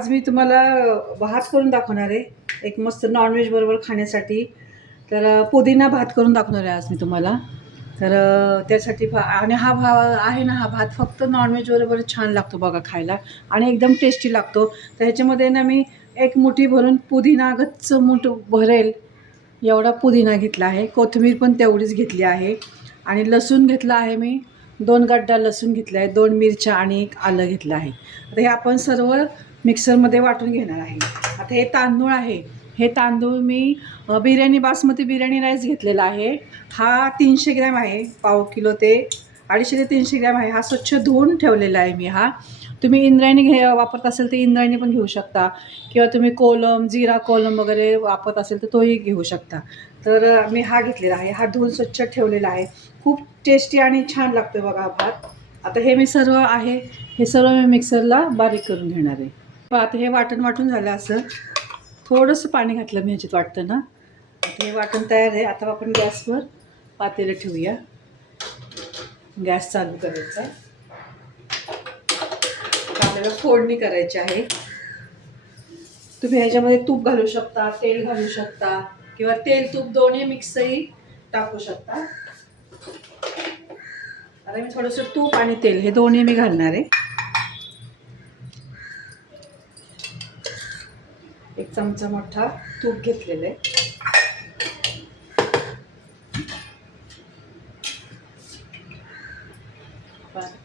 आज मी तुम्हाला भात करून दाखवणार आहे, एक मस्त नॉनव्हेज बरोबर खाण्यासाठी. तर पुदिना भात करून दाखवणार आहे आज मी तुम्हाला. तर त्यासाठी आणि हा आहे ना, हा भात फक्त नॉनव्हेज बरोबर छान लागतो बघा खायला आणि एकदम टेस्टी लागतो. तर ह्याच्यामध्ये ना मी एक मुठी भरून पुदिना, गच्च मूठ भरेल एवढा पुदिना घेतला आहे. कोथिंबीर पण तेवढीच घेतली आहे आणि लसूण घेतला आहे मी 2 गड्डा लसूण घेतला आहे, 2 मिरच्या आणि 1 आलं घेतलं आहे. आता हे आपण सर्व मिक्सरमध्ये वाटून घेणार आहे. आता हे तांदूळ आहे, हे तांदूळ मी बिर्याणी बासमती बिर्याणी राईस घेतलेला आहे. हा 300 ग्रॅम आहे, पाव किलो ते 250 ते 300 ग्रॅम आहे. हा स्वच्छ धुवून ठेवलेला आहे मी. हा तुम्ही इंद्रायणी वापरत असेल तर इंद्रायणी पण घेऊ शकता, किंवा तुम्ही कोलम, जीरा कोलम वगैरे वापरत असेल तर तोही घेऊ शकता. तर मी हा घेतलेला आहे, हा धुवून स्वच्छ ठेवलेला आहे. खूप टेस्टी आणि छान लागतो बघा भात. आता हे मी सर्व आहे, हे सर्व मी मिक्सरला बारीक करून घेणार आहे. आता हे वाटून झालं. असं थोडंसं पाणी घातलं मी ह्याच्यात वाटतं ना. आता हे वाटण तयार आहे. आता आपण गॅसवर पातेलं ठेवूया, गॅस चालू करायचा. आपल्याला फोडणी करायची आहे. तुम्ही ह्याच्यामध्ये तूप घालू शकता, तेल घालू शकता, किंवा तेल तूप दोन्ही मिक्सही टाकू शकता. आता मी थोडंसं तूप आणि तेल हे दोन्ही मी घालणार आहे. 1 चमचा मोठा तूप घेतलेलं आहे.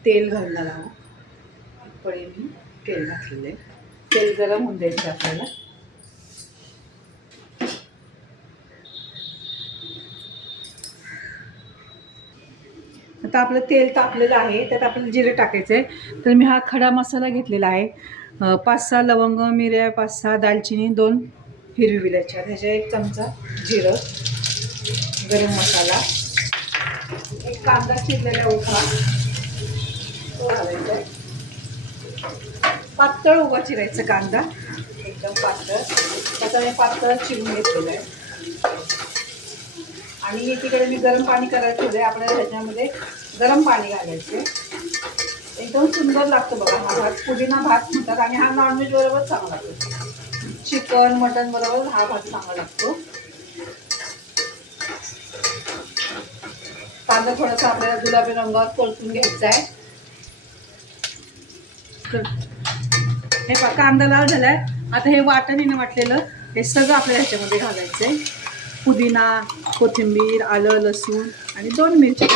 तेल घालणार आहोत. पडे मी तेल घातलेलं आहे. तेल गरम होऊन द्यायचं आपल्याला. आता आपलं तेल तापलेलं आहे, त्यात आपल्याला जिरे टाकायचं आहे. तर मी हा खडा मसाला घेतलेला आहे. 5-6 लवंग, मिऱ्या 5-6, दालचिनी, 2 हिरवी विलायच्या, ह्याच्या 1 चमचा जिरं, गरम मसाला, 1 कांदा चिरलेला उभा तो घालायचा आहे. पातळ उभा चिरायचा कांदा, एकदम पातळ. त्याचा मी पातळ चिरून घेतलेला आहे. आणि एकीकडे मी गरम पाणी करायला ठेवलं आहे. आपल्याला ह्याच्यामध्ये गरम पाणी घालायचं. एकदम सुंदर लागतो बघा हा भात. पुदिना भात म्हणतात आणि हा नॉनव्हेज बरोबर चांगला लागतो. चिकन, मटन बरोबर हा भात चांगला लागतो. कांदा थोडासा आपल्याला गुलाबी रंगावर परतून घ्यायचा आहे. हे पहा, कांदा लाल झालाय. आता हे वाटणीने वाटलेलं हे सगळं आपल्याला ह्याच्यामध्ये घालायचंय. पुदिना, कोथिंबीर, आलं, लसूण आणि 2 मिरच्या.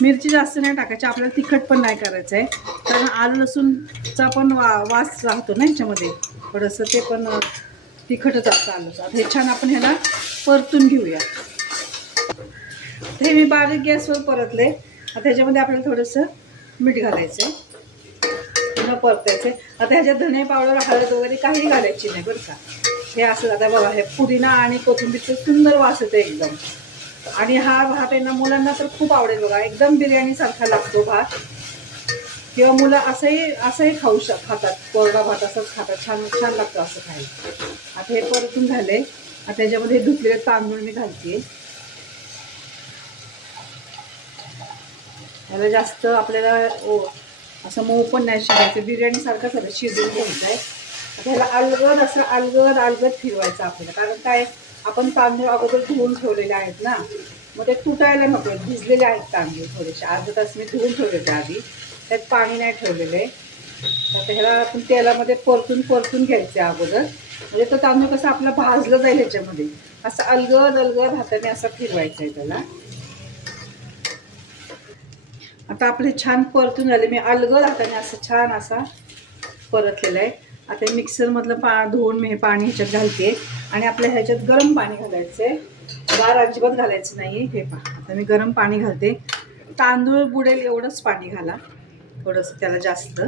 मिरची जास्त नाही टाकायची, आपल्याला तिखट पण नाही करायचं आहे, कारण आलं लसूणचा पण वास राहतो ना ह्याच्यामध्ये थोडंसं, ते पण तिखटच असतं आलंच. आता हे छान आपण ह्याला परतून घेऊया. हे मी बारीक गॅसवर परतले. आता ह्याच्यामध्ये आपल्याला थोडंसं मीठ घालायचं आहे, पुन्हा परतायचं आहे. आता ह्याच्यात धने पावडर, हळद वगैरे काही घालायची नाही बरं का. हे असं आता बघा, हे पुदिना आणि कोथिंबीरचं सुंदर वास येते एकदम. आणि हा भात आहे ना, मुलांना तर खूप आवडेल बघा. एकदम बिर्याणीसारखा लागतो भात, किंवा मुलं असंही खातात. कोरडा भात असंच खातात, छान छान लागतं असं खायला. आता हे परतून झाले. आता ह्याच्यामध्ये धुतलेले तांदूळ मी घालते. याला जास्त आपल्याला असं मऊ पण नाही शिजायचं, बिर्याणीसारखं सगळं शिजवून घ्यायचं आहे. आता ह्याला अलगद फिरवायचं आपल्याला, कारण काय, आपण तांदूळ अगोदर धुवून ठेवलेले आहेत ना, मग ते तुटायला नको. भिजलेले आहेत तांदूळ थोडेसे, अर्धा तास मी धुवून ठेवलेले आधी, त्यात पाणी नाही ठेवलेलं आहे. आता ह्याला आपण तेलामध्ये परतून घ्यायचं आहे अगोदर, म्हणजे तो तांदूळ कसं आपला भाजलं जाईल ह्याच्यामध्ये. असं अलगद हाताने असं फिरवायचं आहे त्याला. आता आपले छान परतून झाले. मी अलगद हाताने असं छान असा परतलेलं आहे. आता मिक्सरमधलं धुवून मी हे पाणी ह्याच्यात घालते आणि आपल्या ह्याच्यात गरम पाणी घालायचं आहे, गार अजिबात घालायचं नाही. हे पहा, आता मी गरम पाणी घालते. तांदूळ बुडेल एवढंच पाणी घाला, थोडंसं त्याला जास्त,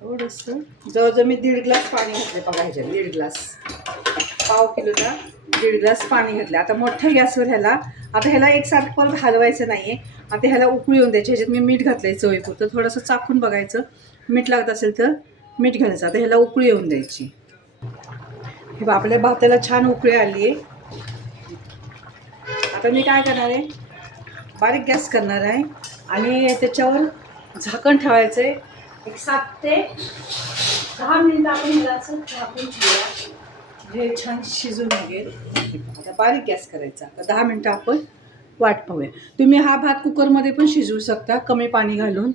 थोडंसं. जवळजवळ मी 1.5 ग्लास पाणी घातले बघा ह्याच्यात. 1.5 ग्लास, पाव किलोला 1.5 ग्लास पाणी घातलं. आता मोठ्या गॅसवर ह्याला एकसारखं परत हलवायचं नाही आहे. आता ह्याला उकळी येऊन द्यायची. ह्याच्यात मी मीठ घातलं आहे चवीपुरतं, थोडंसं चाखून बघायचं, मीठ लागत असेल तर मीठ घालायचं. आता ह्याला उकळी येऊन द्यायची. हे बघा, आपल्या भाताला छान उकळी आली आहे. आता मी काय करणार आहे, बारीक गॅस करणार आहे आणि त्याच्यावर झाकण ठेवायचं आहे. एक 7 ते 10 मिनिटं आपण हिला असं झाकून ठेवूया, म्हणजे छान शिजून निघेल. आता बारीक गॅस करायचा. आता 10 मिनिटं आपण वाट पाहूया. तुम्ही हा भात कुकरमध्ये पण शिजवू शकता कमी पाणी घालून,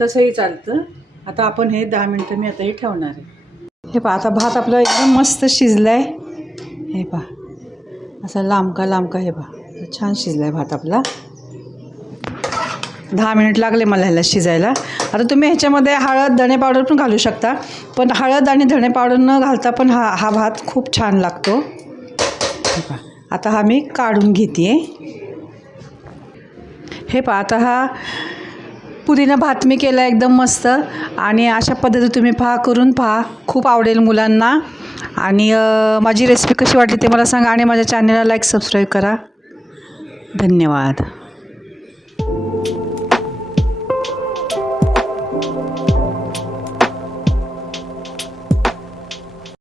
तसंही चालतं. आता आपण हे 10 मिनिटं मी आता हे ठेवणार आहे. हे पहा, आता भात आपला एकदम मस्त शिजला आहे. हे पहा, असा लांबका हे पहा, छान शिजला आहे भात आपला. 10 मिनिट लागले मला ह्याला शिजायला. आता तुम्ही ह्याच्यामध्ये हळद धणे पावडर पण घालू शकता, पण हळद आणि धणे पावडर न घालता पण हा भात खूप छान लागतो. हे पहा, आता हा मी काढून घेते. हे पहा, आता हा पुदिना भात मी केला एकदम मस्त. आणि अशा पद्धतीने तुम्ही करून पहा, खूप आवडेल मुलांना. आणि माझी रेसिपी कशी वाटली ते मला सांगा, आणि माझ्या चॅनलला लाईक सबस्क्राईब करा. धन्यवाद.